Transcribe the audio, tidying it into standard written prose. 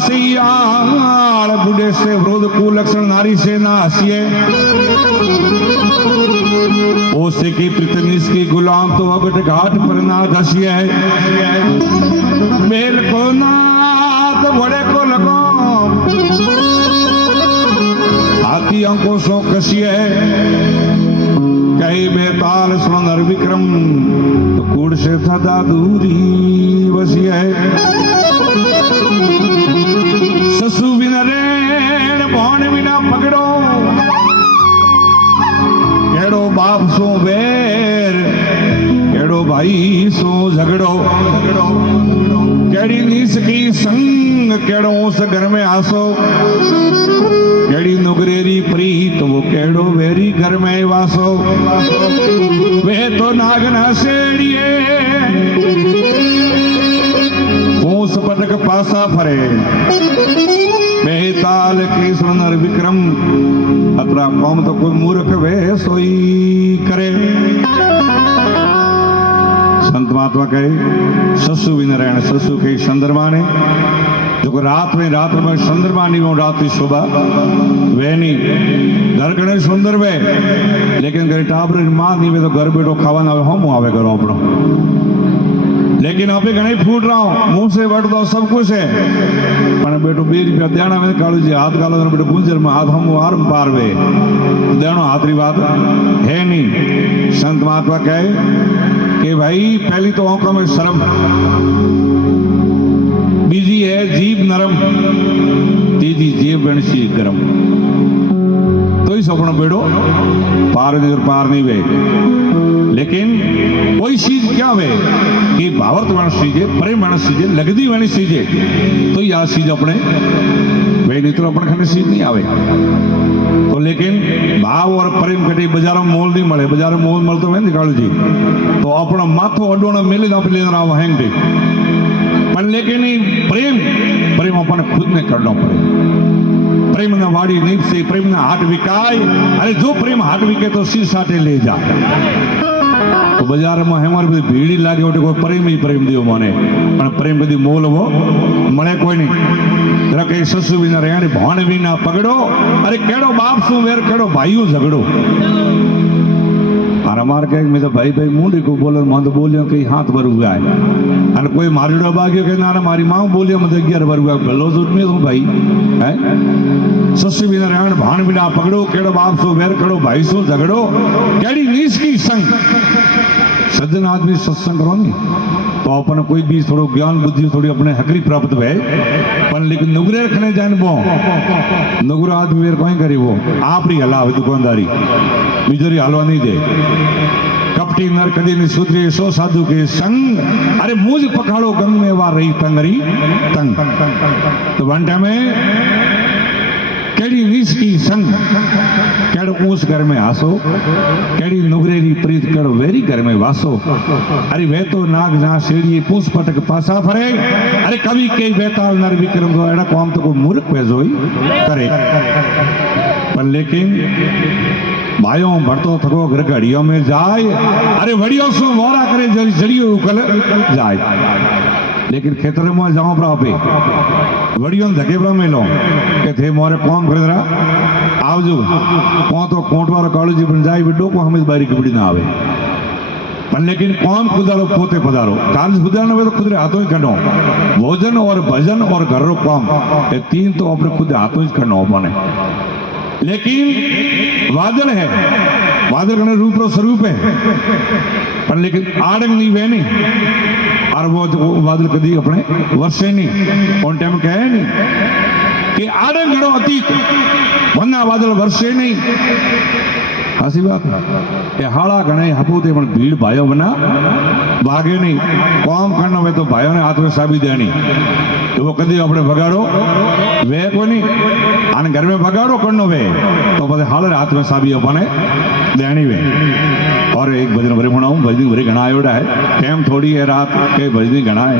सैयाल बुढ़े से वृद्ध कुलक्षण नारी से ना हंसिए ओसे की पृथ्वी की गुलाम तो अबट घाट पर ना धसिए मेल को नाथ बड़े को लगो हाथी अंको सो कसिए कई बेताल सुन नर विक्रम तो कूड़ से थदा दूरी बसिए ससु बिना रेण भौन बिना पकड़ो केड़ो बाप सो बेर केड़ो भाई सो झगड़ो केड़ी नीस की संग केड़ो उस घर में आसो केड़ी नुगरेरी प्रीत वो केड़ो वेरी घर में वासो वे तो नागना सेड़िए पूस पटक पासा फरे बेताल की सुनर विक्रम अतरा कौम तो कोई मूर्ख वे सोई करे संत महात्मा कहे ससु विनरायण ससु के चंद्रमा ने जो रात में चंद्रमा नहीं वो रात की शोभा वे नहीं घर घने सुंदर वे लेकिन घर टाबर मां नहीं वे तो घर बेटो खावा ना हम आवे करो अपनो लेकिन आप घणे फूट रहा हूं मुंह से वट दो सब कुछ है पर बेटो 2 रुपया देना में कालू जी हाथ गालो बेटो गुंजर में हाथ हम आरम पार वे देनो हाथरी बात है नहीं संत महात्मा कहे कि भाई पहली तो आंखों में शर्म बीजी है जीभ नरम तीजी जीभ गणसी गरम तो ही सपना बेड़ो पार नहीं वे लेकिन कोई चीज क्या वे कि भावर्त वाणी सीजे प्रेम वाणी सीजे लगदी वाणी सीजे तो यह चीज अपने वे नहीं तो अपने खने चीज नहीं आवे तो लेकिन भाव और प्रेम कटी बाजारों में मोल नहीं मिले बाजार में मोल मिलते हुए निकालो जी तो अपना माथो अडोना मिले ना अपने लेना वहेंग दे पर लेकिन प्रेम अपने खुद ने करना पड़े प्रेम ना वाड़ी नीप से प्रेम ना हाथ विकाय अरे जो प्रेम हाथ विके तो सी साथे ले जा तो बाजार में हमारे बधी भीड़ लागे ओटे कोई प्रेम दियो मने पण प्रेम बधी मोल वो मळे कोई नहीं रखे ससु बिना रेण भौण बिना पगड़ो अरे केड़ो बाप सु वेर केड़ो भाईयो झगड़ो और हमारे कहे मैं तो भाई मुंडी को बोलो मैं तो बोलियो कहीं हाथ भर हुआ है और कोई मारियो बागियो के ना मारी मां बोलियो मैं 11 भर हुआ भलो सूट में हूं भाई है ससु बिना रेण भाण बिना पकड़ो केड़ो बाप सो वेर केड़ो भाई सो झगड़ो केड़ी नीच की संग सज्जन आदमी सत्संग करो नहीं तो अपन कोई भी थोड़ो ज्ञान बुद्धि थोड़ी अपने हकरी प्राप्त भय पर लेकिन नुगरे रखने जान बो नुगरो आदमी वेर कोई करी वो आप री हलावे दुकानदारी बिजरी हलवा नहीं दे कपटी नर कदी नहीं सुधरे सो साधु के संग अरे मुझ पखाड़ो गंग में वार रही तंगरी तंग तो वन टाइम में केड़ी नीच की संग केड़ो ऊस घर में आसो केड़ी नुगरेरी प्रीत केड़ो वेरी घर में वासो अरे वे तो नाग जहां सीढ़ी पूस पटक पासा फरे अरे कवि के बेताल नर विक्रम को एड़ा कौम तो को मूर्ख वेजोई करे पर लेकिन भाइयों बढ़तो थको घर घड़ियों में जाए अरे वड़ियों से मोरा करे जड़ियों उकल जाए लेकिन खेतर में जाओ प्रापे वड़ियों धके ब्रा में लो के थे मोरे कौन कर रहा आवजो को तो कोटवार कॉलेज बन जाए बिडो को हमें बारी कबड़ी ना आवे पर लेकिन कौन खुदारो पोते पधारो कॉलेज खुदाने में तो खुद हाथों ही करनो भोजन और भजन और घरों कौम ये 3 तो अपने खुद हाथों ही करनो बने लेकिन वादल है वादल का रूप रो स्वरूप है पर लेकिन आड़ंग नहीं वे नहीं और वो वादल कदी अपने वर्षे नहीं उन टाइम कहे नहीं कि आड़ंग घड़ो अतीत वन्ना वादल वर्षे नहीं हसी बात ये हाड़ा घणे हपूते पण भीड़ भाइयों बना भागे नहीं कौम करना हुए तो भाइयों ने हाथ में साबी देनी तो वो कदी अपने भगाड़ो वे को नहीं आने घर में भगाड़ो करनो वे तो बस हाल हाथ में साबी अपने देनी वे और एक भजन भरे बनाऊं भजनी भरे घना आयोड़ा है टाइम थोड़ी है रात के भजनी घना है